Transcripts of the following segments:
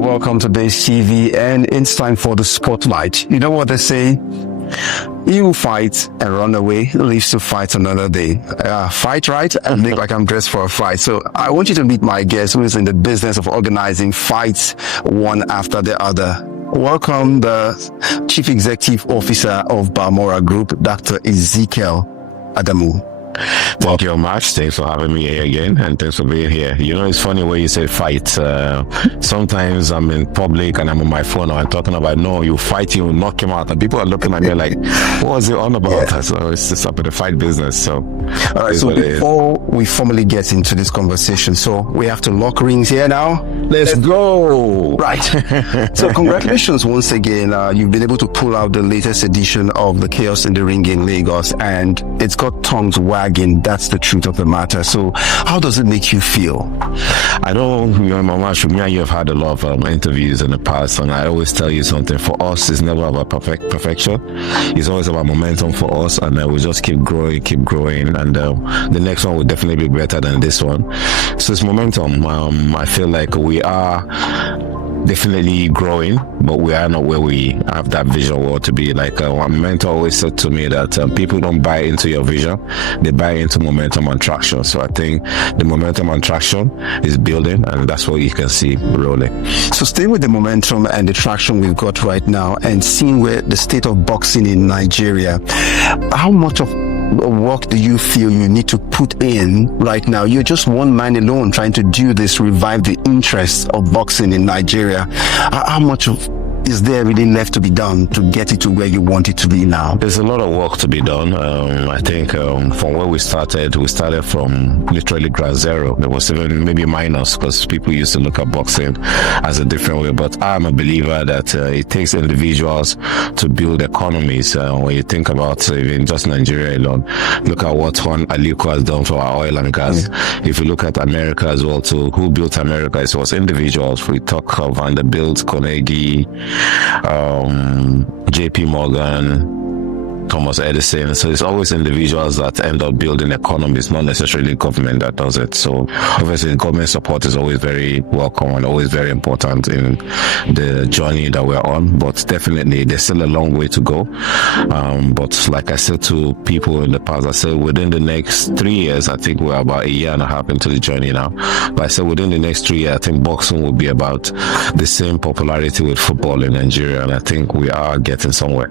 welcome to BaseTv, and it's time for the spotlight. You know what they say? He who fights and run away lives to fight another day. Fight right and look like I'm dressed for a fight. So I want you to meet my guest who is in the business of organizing fights one after the other. Welcome the Chief Executive Officer of Balmoral Group, Dr. Ezekiel Adamu. Thank you very much. Thanks for having me here again, and thanks for being here. You know, it's funny when you say fight. Sometimes I'm in public and I'm on my phone and I'm talking about, no, you fight, you knock him out. And people are looking at me like, what was it on about? Yeah. So it's just up in the fight business. So, all right. So before we formally get into this conversation, so we have to lock rings here now. Let's go. Right. So congratulations once again. You've been able to pull out the latest edition of the Chaos in the Ring in Lagos, and it's got tongues wagging. That's the truth of the matter. So how does it make you feel? I know, Mama, me and you have had a lot of interviews in the past, and I always tell you something. For us, it's never about perfection. It's always about momentum for us, and we just keep growing, and the next one will definitely be better than this one. So it's momentum. I feel like we are definitely growing, but we are not where we have that vision we want to be. Like my mentor always said to me that people don't buy into your vision, they buy into momentum and traction. So I think the momentum and traction is building, and that's what you can see rolling. So staying with the momentum and the traction we've got right now, and seeing where the state of boxing in Nigeria, how much of work do you feel you need to put in right now? You're just one man alone trying to do this, revive the interest of boxing in Nigeria. How much is there really left to be done to get it to where you want it to be now? There's a lot of work to be done. I think from where we started from literally ground zero. There was even maybe minus, because people used to look at boxing as a different way. But I'm a believer that it takes individuals to build economies. When you think about even just Nigeria alone, look at what Juan Aliko has done for our oil and gas. Yeah. If you look at America as well, too, who built America? It was individuals. We talk of Vanderbilt, Carnegie, JP Morgan, Thomas Edison. So it's always individuals that end up building economies, not necessarily government that does it. So obviously government support is always very welcome and always very important in the journey that we're on, but definitely there's still a long way to go. But like I said to people in the past, I said within the next 3 years, I think we're about a year and a half into the journey now, but I said within the next 3 years, I think boxing will be about the same popularity with football in Nigeria, and I think we are getting somewhere.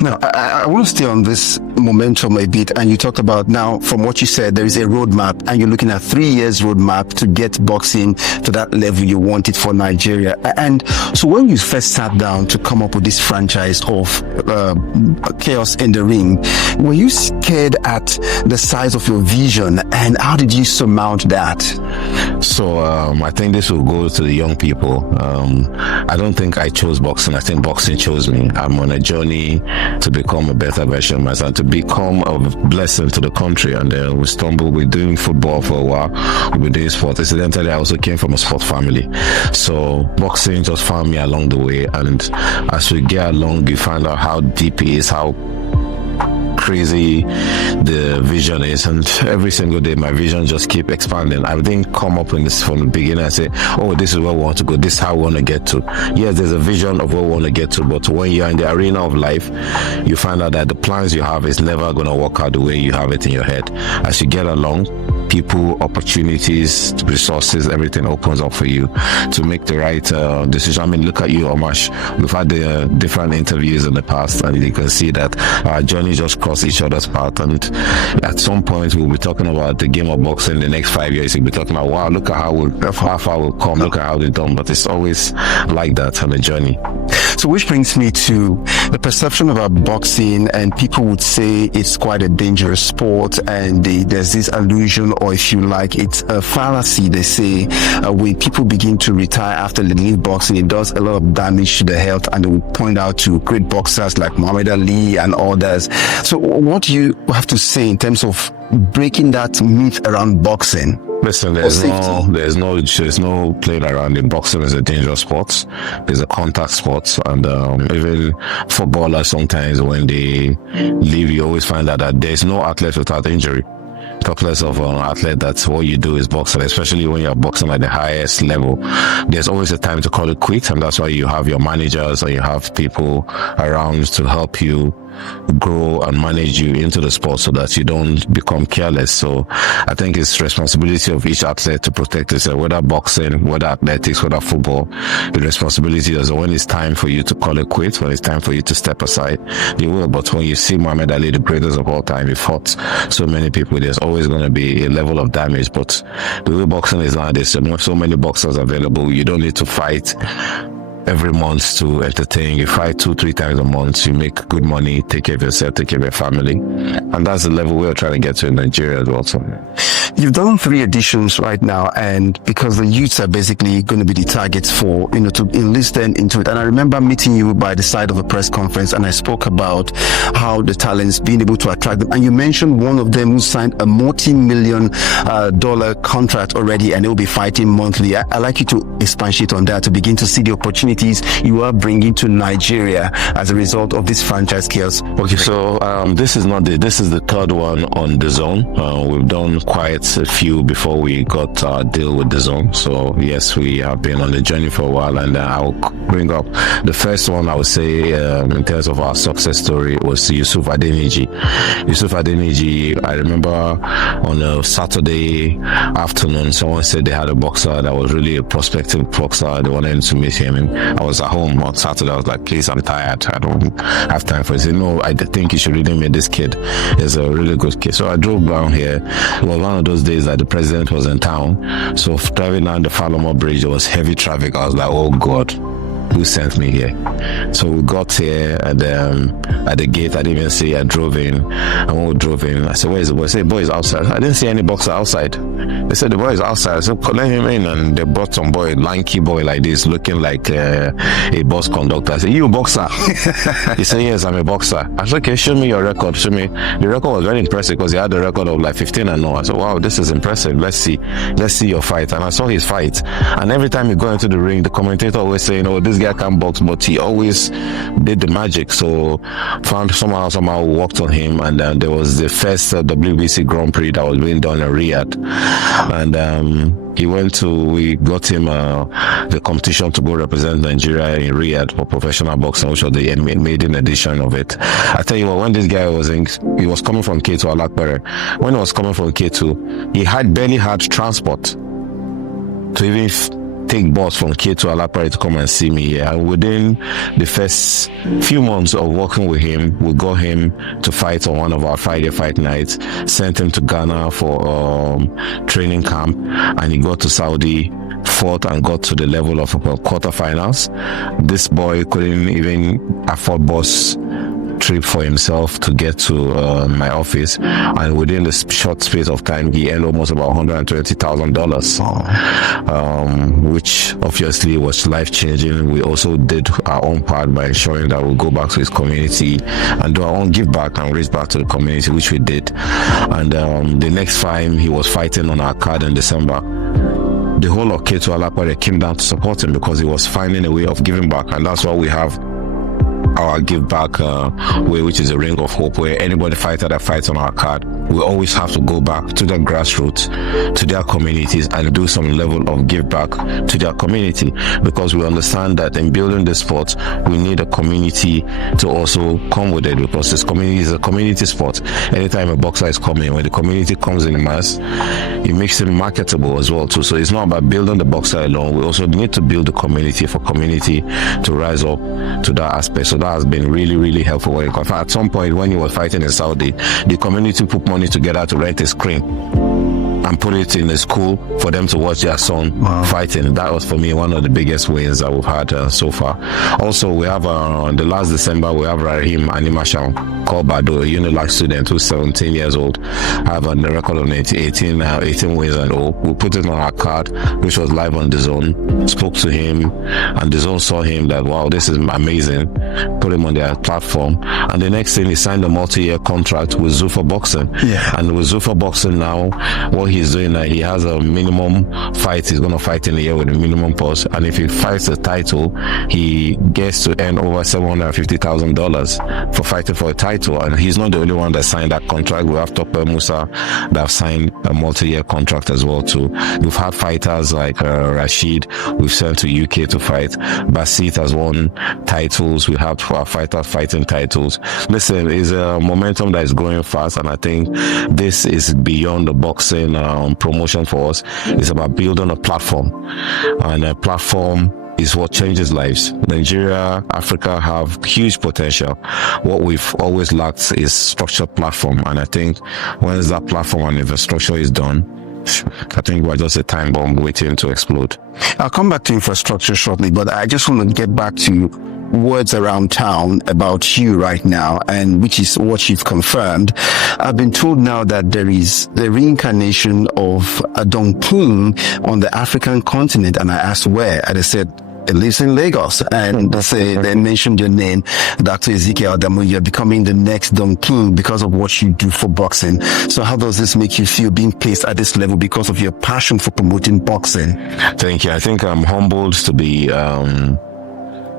Now, I want to stay on this momentum a bit, and you talked about now, from what you said, there is a roadmap, and you're looking at 3 years roadmap to get boxing to that level you want it for Nigeria. And so when you first sat down to come up with this franchise of Chaos in the Ring, were you scared at the size of your vision, and how did you surmount that? So I think this will go to the young people. I don't think I chose boxing. I think boxing chose me. I'm on a journey to become a better version of myself, to become a blessing to the country. And we stumbled with doing football for a while. We've been doing sport. Incidentally, I also came from a sport family. So boxing just found me along the way. And as we get along, you find out how deep it is, how crazy the vision is, and every single day my vision just keep expanding. I didn't come up in this from the beginning and say, oh, this is where we want to go, this is how we want to get to. Yes, there's a vision of where we want to get to, but when you're in the arena of life, you find out that the plans you have is never going to work out the way you have it in your head. As you get along, people, opportunities, resources, everything opens up for you to make the right decision. I mean, look at you, Omash. We've had the different interviews in the past, and you can see that our journey just crossed each other's path. And at some point, we'll be talking about the game of boxing in the next 5 years. We'll be talking about, wow, look at how far we've come, look at how we've done. But it's always like that on the journey. So which brings me to the perception about boxing, and people would say it's quite a dangerous sport, and there's this illusion, or if you like, it's a fallacy. They say when people begin to retire after they leave boxing, it does a lot of damage to the health, and they will point out to great boxers like Muhammad Ali and others. So what do you have to say in terms of breaking that myth around boxing? Listen, there's no playing around it. Boxing is a dangerous sport. It's a contact sport, and even footballers sometimes when they leave, you always find out that there's no athlete without injury. talk less of an athlete that's what you do is boxing, especially when you're boxing at the highest level. There's always a time to call it quits, and that's why you have your managers or you have people around to help you grow and manage you into the sport so that you don't become careless. So I think it's responsibility of each athlete to protect himself, whether boxing, whether athletics, whether football. The responsibility is when it's time for you to call it quits, when it's time for you to step aside, you will. But when you see Muhammad Ali, the greatest of all time, he fought so many people, there's always going to be a level of damage. But the way boxing is nowadays, so many boxers available, you don't need to fight every month to entertain. You fight 2-3 times a month, you make good money, take care of yourself, take care of your family, and that's the level we're trying to get to in Nigeria as well. So you've done 3 editions right now, and because the youths are basically going to be the targets for, to enlist them into it. And I remember meeting you by the side of a press conference, and I spoke about how the talents, being able to attract them, and you mentioned one of them who signed a multi-million dollar contract already, and they'll be fighting monthly. I'd like you to expatiate on that, to begin to see the opportunities you are bringing to Nigeria as a result of this franchise chaos. Okay, so this is the 3rd one on the zone. We've done quite a few before we got our deal with the zone. So yes, we have been on the journey for a while, and I'll bring up the first one. I would say in terms of our success story was Yusuf Adeniji. I remember on a Saturday afternoon, someone said they had a boxer that was really a prospective boxer. They wanted to meet him, and I was at home on Saturday. I was like, please, I'm tired, I don't have time for it. He said, no, I think you should really meet this kid. He's a really good kid. So I drove down here. It was one of those days that the president was in town, so driving down the Balmoral bridge, there was heavy traffic. I was like, oh God, who sent me here? So we got here, and at the gate, I didn't even see. I drove in, and when we drove in, I said, where is the boy? They said, the boy is outside. I didn't see any boxer outside. They said, the boy is outside. I said, let him in, and they brought some boy, lanky boy like this, looking like a bus conductor. I said, you a boxer? He said, yes, I'm a boxer. I said, okay, show me your record. Show me. The record was very impressive because he had a record of like 15-0. I said, wow, this is impressive. Let's see your fight. And I saw his fight, and every time he go into the ring, the commentator always saying, oh, this guy can box, but he always did the magic. So found somehow worked on him, and there was the first WBC Grand Prix that was being done in Riyadh, and we got him the competition to go represent Nigeria in Riyadh for professional boxing, which was the maiden edition of it. I tell you what, when this guy he was coming from K2 Alakpere. When he was coming from K2, he barely had transport to even take bus from K to Alapari to come and see me here. And within the first few months of working with him, we got him to fight on one of our Friday fight nights, sent him to Ghana for training camp, and he got to Saudi, fought and got to the level of quarterfinals. This boy couldn't even afford bus trip for himself to get to my office, and within the short space of time he earned almost about $120,000, which obviously was life-changing. We also did our own part by ensuring that we'll go back to his community and do our own give back and raise back to the community, which we did. And the next time he was fighting on our card in December, the whole of K2 Alapare came down to support him because he was finding a way of giving back, and that's why we have our give back way, which is a ring of hope, where anybody fighter that fights on our card, we always have to go back to the grassroots, to their communities, and do some level of give back to their community, because we understand that in building the sport, we need a community to also come with it, because this community is a community sport. Anytime a boxer is coming, when the community comes in mass, it makes him marketable as well too. So it's not about building the boxer alone, we also need to build the community for community to rise up to that aspect. So that has been really, really helpful. At some point when he was fighting in Saudi, the community put money together to rent a screen and put it in the school for them to watch their son fighting. That was for me one of the biggest wins that we've had so far. Also, we have the last December, we have Rahim Animasham called Bado, a Unilag student who's 17 years old, have a record of 18 wins and all. We put it on our card, which was live on DAZN, spoke to him, and DAZN saw him that, wow, this is amazing, put him on their platform, and the next thing, he signed a multi-year contract with Zuffa Boxing. And with Zuffa Boxing now, what he's doing, he has a minimum fight. He's going to fight in a year with a minimum pause, and if he fights the title, he gets to earn over $750,000 for fighting for a title. And he's not the only one that signed that contract. We have Tope Musa that have signed a multi-year contract as well too. We've had fighters like Rashid, we've sent to UK to fight. Basit has won titles. We have our fighters fighting titles. Listen, it's a momentum that is growing fast, and I think this is beyond the boxing promotion for us. It's about building a platform, and a platform is what changes lives. Nigeria, Africa have huge potential. What we've always lacked is structured platform, and I think once that platform and infrastructure is done, I think we're just a time bomb waiting to explode. I'll come back to infrastructure shortly, but I just want to get back to words around town about you right now, and which is what you've confirmed. I've been told now that there is the reincarnation of a Don King on the African continent, and I asked where, and they said it lives in Lagos, and they mentioned your name, Dr. Ezekiel Adamu. You're becoming the next Don King because of what you do for boxing. So how does this make you feel being placed at this level because of your passion for promoting boxing? Thank you. I think I'm humbled to be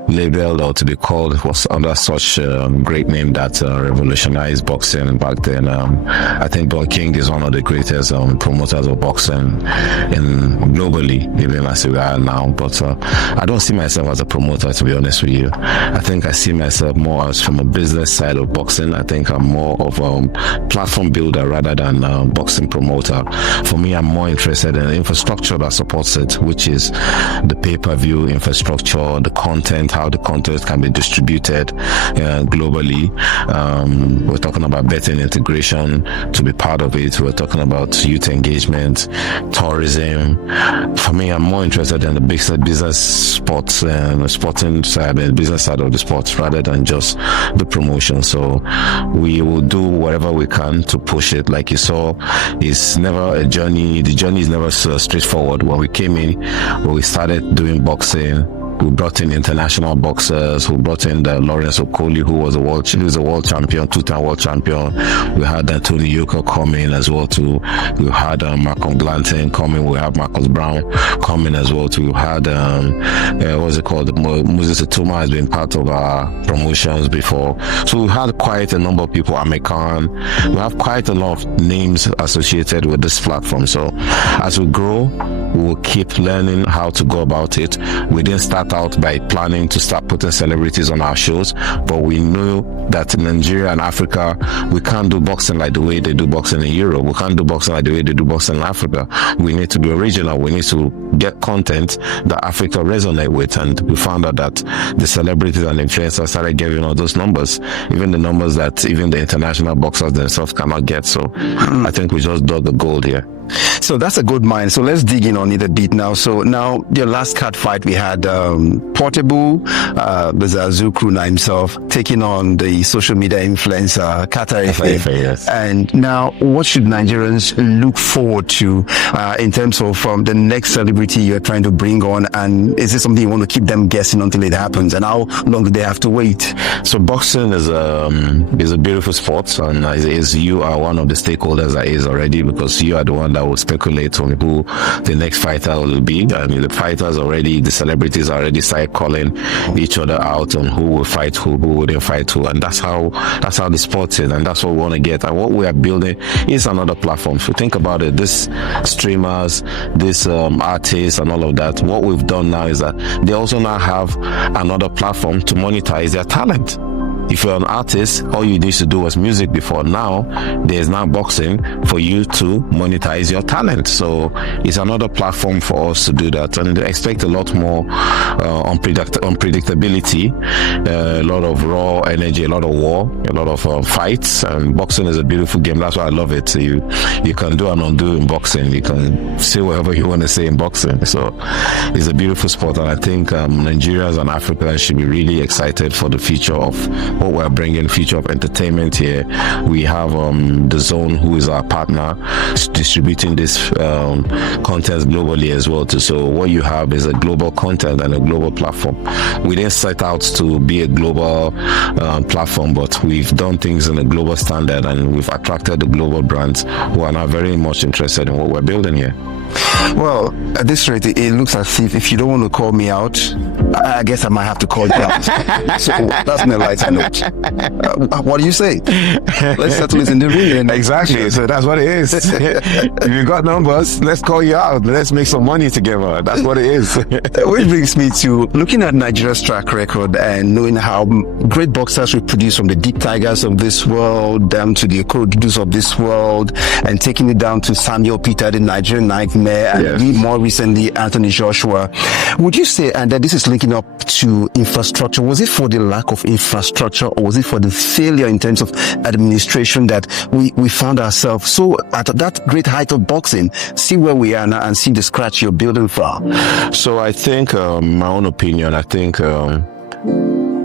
labeled or to be called was under such a great name that revolutionized boxing back then. I think Don King is one of the greatest promoters of boxing globally, even as we are now. But I don't see myself as a promoter, to be honest with you. I think I see myself more as from a business side of boxing. I think I'm more of a platform builder rather than a boxing promoter. For me, I'm more interested in the infrastructure that supports it, which is the pay-per-view infrastructure, the content, how the content can be distributed globally. We're talking about betting integration to be part of it. We're talking about youth engagement, tourism. For me, I'm more interested in the business sports and the sporting side and business side of the sports rather than just the promotion. So we will do whatever we can to push it. Like you saw, it's never a journey. The journey is never so straightforward. When we came in, when we started doing boxing, we brought in international boxers. We brought in Lawrence Okoli, who was a world champion, two-time world champion. We had Tony Yoka coming as well too. We had Malcolm Glanton coming. We have Marcus Brown coming as well too. We had what's it called? Moses Atuma has been part of our promotions before. So we had quite a number of people. Amekan. We have quite a lot of names associated with this platform. So as we grow, we will keep learning how to go about it. We didn't start out by planning to start putting celebrities on our shows, but we knew that in Nigeria and Africa, we can't do boxing like the way they do boxing in Europe. We can't do boxing like the way they do boxing in Africa. We need to be original. We need to get content that Africa resonate with, and we found out that the celebrities and influencers started giving all those numbers, even the numbers that even the international boxers themselves cannot get. So I think we just dug the gold here. So that's a good mind. So let's dig in on it a bit now. So now your last card fight, we had Portable, the Zazu Kruna himself, taking on the social media influencer, Kata Efe. Yes. And now what should Nigerians look forward to in terms of the next celebrity you're trying to bring on? And is this something you want to keep them guessing until it happens? And how long do they have to wait? So boxing is a beautiful sport, and you are one of the stakeholders that is already, because you are the one that will speculate on who the next fighter will be. I mean, the celebrities already started calling each other out on who will fight who wouldn't fight who, and that's how the sport is, and that's what we want to get. And what we are building is another platform. So think about it, this streamers, this artists and all of that, what we've done now is that they also now have another platform to monetize their talent. If you're an artist, all you need to do was music before. Now, there's now boxing for you to monetize your talent. So it's another platform for us to do that. And expect a lot more unpredictability, a lot of raw energy, a lot of war, a lot of fights. And boxing is a beautiful game. That's why I love it. You can do and undo in boxing. You can say whatever you want to say in boxing. So it's a beautiful sport. And I think Nigerians and Africans should be really excited for the future of what we're bringing, future of entertainment here. We have The Zone, who is our partner, distributing this content globally as well too. So what you have is a global content and a global platform. We didn't set out to be a global platform, but we've done things in a global standard, and we've attracted the global brands who are now very much interested in what we're building here. Well, at this rate, it looks as if you don't want to call me out, I guess I might have to call you out. So that's on a lighter note. What do you say? Let's settle it in the ring. Exactly. So that's what it is. If you got numbers, let's call you out. Let's make some money together. That's what it is. Which brings me to looking at Nigeria's track record and knowing how great boxers we produce, from the Deep Tigers of this world down to the Okorodudus of this world, and taking it down to Samuel Peter, the Nigerian Nightmare, and more recently Anthony Joshua. Would you say, and that this is linking up to infrastructure, was it for the lack of infrastructure, or was it for the failure in terms of administration that we found ourselves so at that great height of boxing, see where we are now and see the scratch you're building from? So I think, my own opinion, I think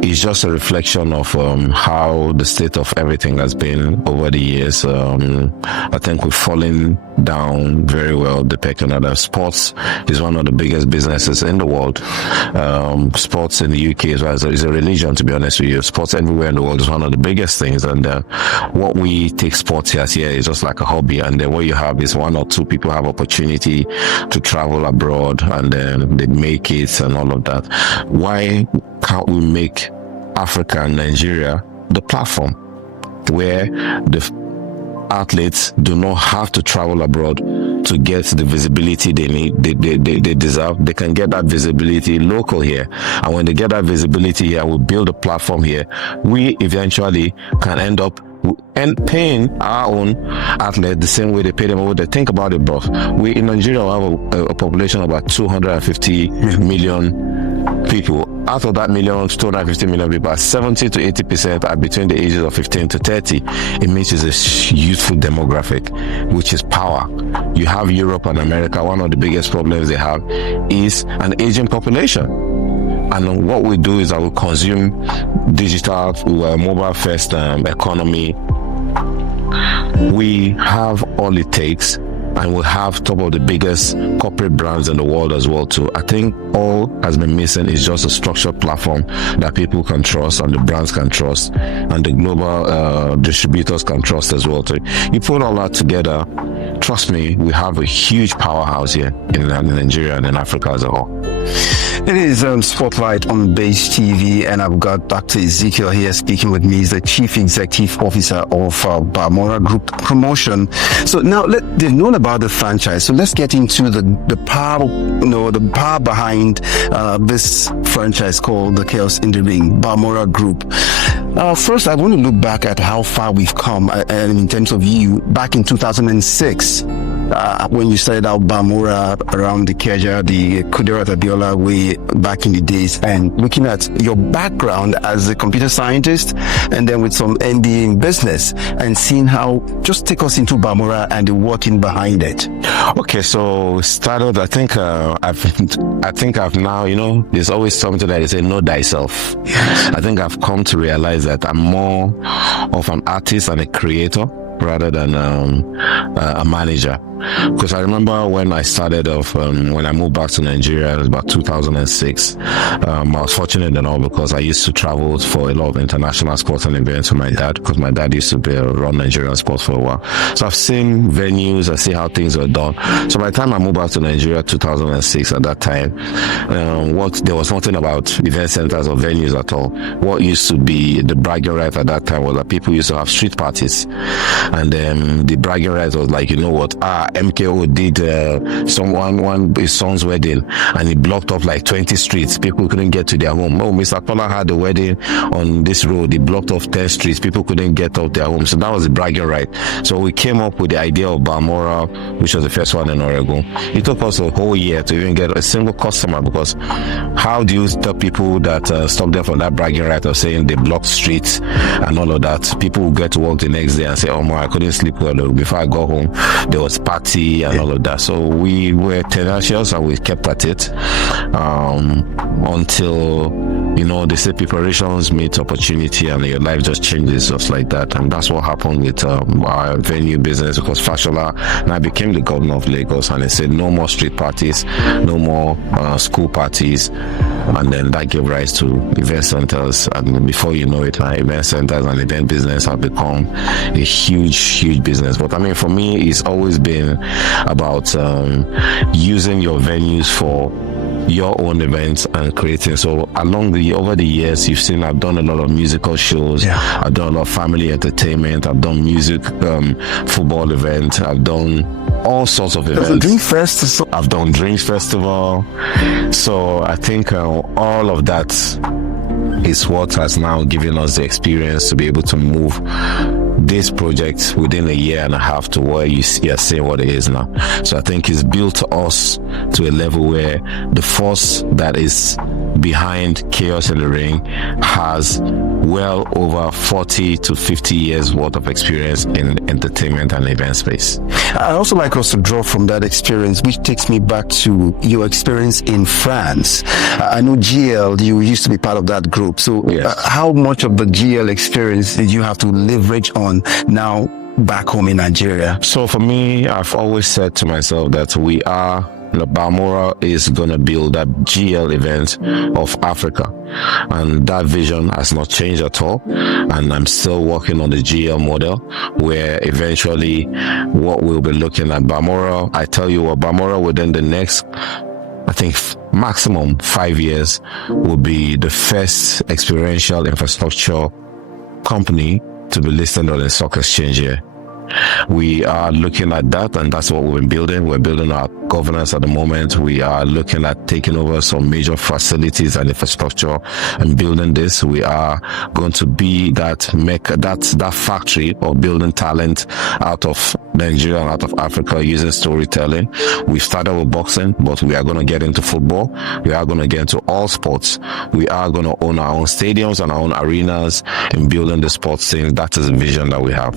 it's just a reflection of how the state of everything has been over the years. I think we've fallen down very well the pecking order. Sports is one of the biggest businesses in the world. Sports in the UK is a religion, to be honest with you. Sports everywhere in the world is one of the biggest things, and what we take sports here is just like a hobby, and then what you have is one or two people have opportunity to travel abroad, and then they make it and all of that. Why can't we make Africa and Nigeria the platform where the athletes do not have to travel abroad to get the visibility they need, they deserve? They can get that visibility local here, and when they get that visibility here, we build a platform here. We eventually can end up and paying our own athletes the same way they pay them over there. Think about it, bro. We in Nigeria have a population of about 250 million people. Out of that 250 million people, 70 to 80% are between the ages of 15 to 30. It means it's a youthful demographic, which is power. You have Europe and America. One of the biggest problems they have is an aging population. And what we do is that we consume digital, mobile first economy. We have all it takes, and we have top of the biggest corporate brands in the world as well too. I think all has been missing is just a structured platform that people can trust, and the brands can trust, and the global distributors can trust as well too. You put all that together, trust me, we have a huge powerhouse here in Nigeria and in Africa as a whole. It is Spotlight on BaseTv, and I've got Dr. Ezekiel here speaking with me. He's the Chief Executive Officer of Balmoral Group Promotion. So now they've known about the franchise. So let's get into the power, the power behind this franchise called the Chaos in the Ring, Balmoral Group. First, I want to look back at how far we've come, and in terms of you, back in 2006. When you started out Balmoral around the Keja, the Kudirat Abiola way back in the days, and looking at your background as a computer scientist and then with some MBA in business, and seeing how, just take us into Balmoral and the working behind it. Okay, so started, I think I've now, there's always something that they say, know thyself. I think I've come to realize that I'm more of an artist and a creator rather than a manager. Because I remember when I started off, when I moved back to Nigeria, it was about 2006. I was fortunate enough because I used to travel for a lot of international sports and events with my dad, because my dad used to run Nigerian sports for a while. So I've seen venues, I see how things were done. So by the time I moved back to Nigeria 2006, at that time, there was nothing about event centers or venues at all. What used to be the bragging right at that time was that people used to have street parties. And the bragging right was like, MKO did his son's wedding, and he blocked off like 20 streets. People couldn't get to their home. Oh, Mr. Kola had a wedding on this road. He blocked off 10 streets. People couldn't get out their home. So that was the bragging right. So we came up with the idea of Balmoral, which was the first one in Oregon. It took us a whole year to even get a single customer, because how do you stop people that stop them from that bragging right of saying they blocked streets and all of that? People will get to work the next day and say, oh my, I couldn't sleep well. Before I got home, there was party and all of that. So we were tenacious and we kept at it until they say preparations meet opportunity, and your life just changes just like that. And that's what happened with our venue business, because Fashola now became the governor of Lagos, and he said no more street parties, no more school parties. And then that gave rise to event centers, and before you know it, event centers and event business have become a huge business. But I mean, for me, it's always been about using your venues for your own events and creating. So over the years, you've seen I've done a lot of musical shows. I've done a lot of family entertainment. I've done music, football events. I've done all sorts of events. I've done Drinks Festival. So I think all of that is what has now given us the experience to be able to move this project within a year and a half to where you are seeing what it is now. So I think it's built us to a level where the force that is behind Chaos in the Ring has well over 40 to 50 years worth of experience in entertainment and event space. I'd also like us to draw from that experience, which takes me back to your experience in France. I know GL, you used to be part of that group. So how much of the GL experience did you have to leverage on now back home in Nigeria? So for me, I've always said to myself that Balmoral is going to build that GL event of Africa, and that vision has not changed at all. And I'm still working on the GL model, where eventually what we'll be looking at Balmoral, I tell you what, Balmoral within the next, I think, maximum 5 years will be the first experiential infrastructure company to be listed on the stock exchange here. We are looking at that, and that's what we've been building. We're building our governance at the moment. We are looking at taking over some major facilities and infrastructure and building this. We are going to be that factory of building talent out of Nigeria and out of Africa using storytelling. We started with boxing, but we are going to get into football. We are going to get into all sports. We are going to own our own stadiums and our own arenas in building the sports thing. That is the vision that we have.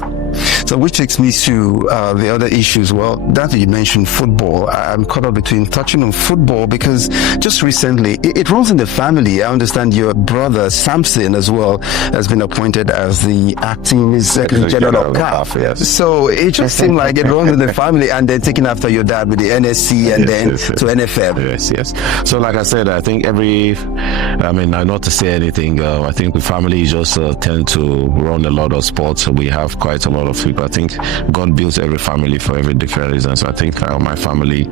So which takes me to the other issues. Well, that you mentioned football. I'm caught up between touching on football because just recently it runs in the family. I understand your brother Samson as well has been appointed as the acting Secretary General of CAF. Yes. So it just seemed like it runs in the family, and then taking after your dad with the NSC and then to NFM. Yes. So like I said, I think not to say anything, I think the family just tend to run a lot of sports. We have quite a lot of people. I think God builds every family for every different reason. So I think my family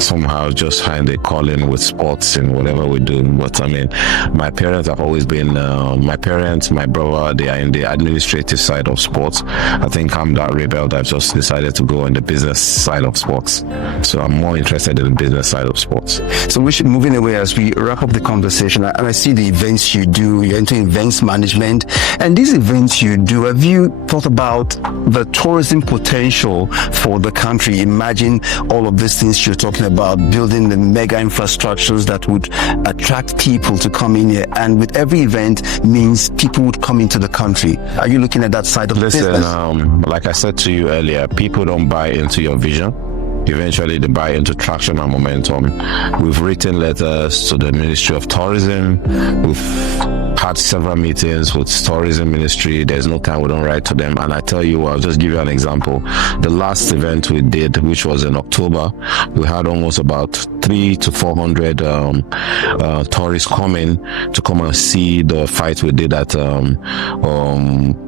somehow just find a calling with sports and whatever we do. But I mean, my parents have always been, my brother, they are in the administrative side of sports. I think I'm that rebel that just decided to go on the business side of sports. So I'm more interested in the business side of sports. So we should moving away as we wrap up the conversation. And I see the events you do, you're into events management. And these events you do, have you thought about the tourism potential for the country? Imagine all of these things you're talking about, building the mega infrastructures that would attract people to come in here, and with every event means people would come into the country. Are you looking at that side of the business? Like I said to you earlier, people don't buy into your vision. Eventually they buy into traction and momentum. We've written letters to the Ministry of Tourism. We've had several meetings with tourism ministry. There's no time we don't write to them. And I tell you, I'll just give you an example. The last event we did, which was in October, we had almost about 300 to 400 tourists coming to come and see the fight we did at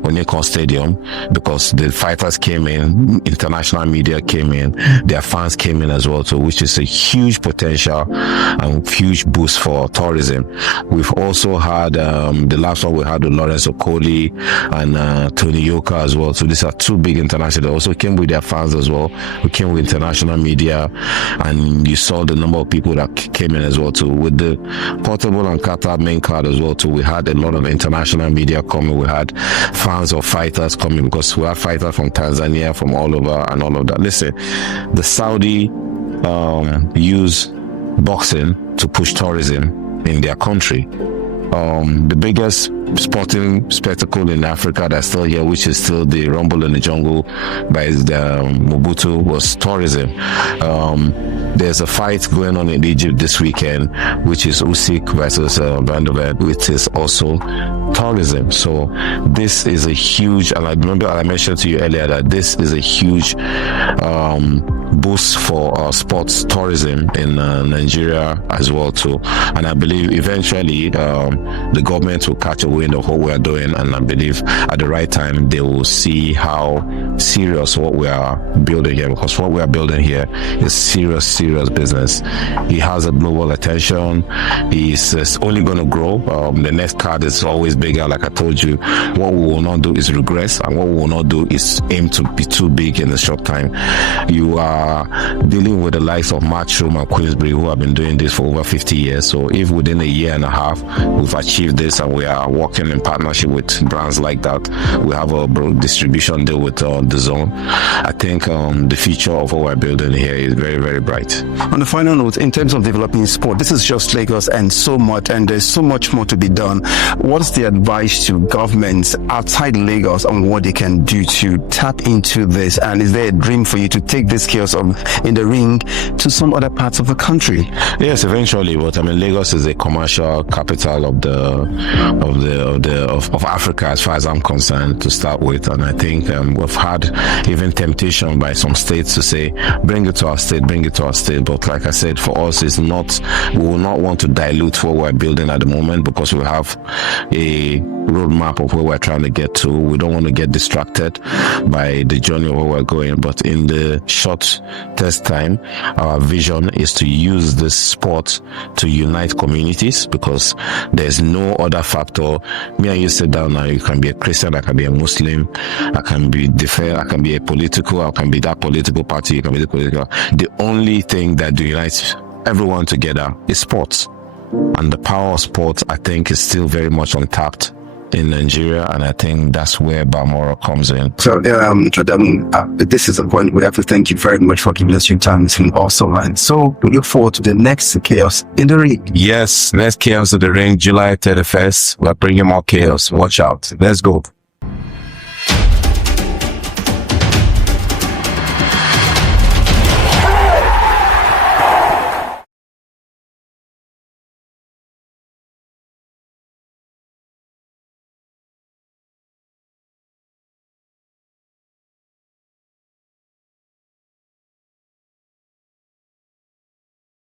Onyekon Stadium, because the fighters came in, international media came in, their fans came in as well, so which is a huge potential and huge boost for tourism. We've also had the last one we had with Lawrence Okoli and Tony Yoka as well. So these are two big international. They also came with their fans as well. We came with international media, and you saw the number of people that came in as well too. With the Portable and Qatar main card as well too, we had a lot of international media coming. We had fans of fighters coming, because we have fighters from Tanzania, from all over and all of that. Listen, the Saudi use boxing to push tourism in their country. The biggest sporting spectacle in Africa that's still here, which is still the Rumble in the Jungle by the Mobutu, was tourism. There's a fight going on in Egypt this weekend, which is Usyk versus Van der Vet, which is also tourism. So this is a huge, and I remember I mentioned to you earlier that this is a huge boost for sports tourism in Nigeria as well too. And I believe eventually the government will catch a wind of what we are doing, and I believe at the right time they will see how serious what we are building here, because what we are building here is serious business. He has a global attention. He's only going to grow. The next card is always bigger. Like I told you, what we will not do is regress, and what we will not do is aim to be too big in a short time. You are dealing with the likes of Matchroom and Queensbury, who have been doing this for over 50 years. So if within a year and a half we've achieved this, and we are working in partnership with brands like that, we have a distribution deal with the Zone, I think the future of what we're building here is very bright. On the final note, in terms of developing sport, this is just Lagos and there's so much more to be done. What's the advice to governments outside Lagos on what they can do to tap into this? And is there a dream for you to take this chaos in the ring to some other parts of the country? Yes, eventually, but I mean, Lagos is a commercial capital of Africa, as far as I'm concerned, to start with. And I think we've had even temptation by some states to say, bring it to our state. But like I said, for us, we will not want to dilute what we're building at the moment, because we have a roadmap of where we're trying to get to. We don't want to get distracted by the journey of where we're going. But in the short test time, our vision is to use this sport to unite communities, because there's no other factor. Me and you sit down now, you can be a Christian, I can be a Muslim, I can be different, I can be a political, I can be that political party, you can be the political. The only thing that unites everyone together is sports. And the power of sports, I think, is still very much untapped in Nigeria, and I think that's where Balmoral comes in. So, Adamu, this is a point we have to thank you very much for giving us your time. It's been awesome, and so we look forward to the next chaos in the ring. Yes, next chaos in the ring, July 31st. We're bringing more chaos. Watch out. Let's go.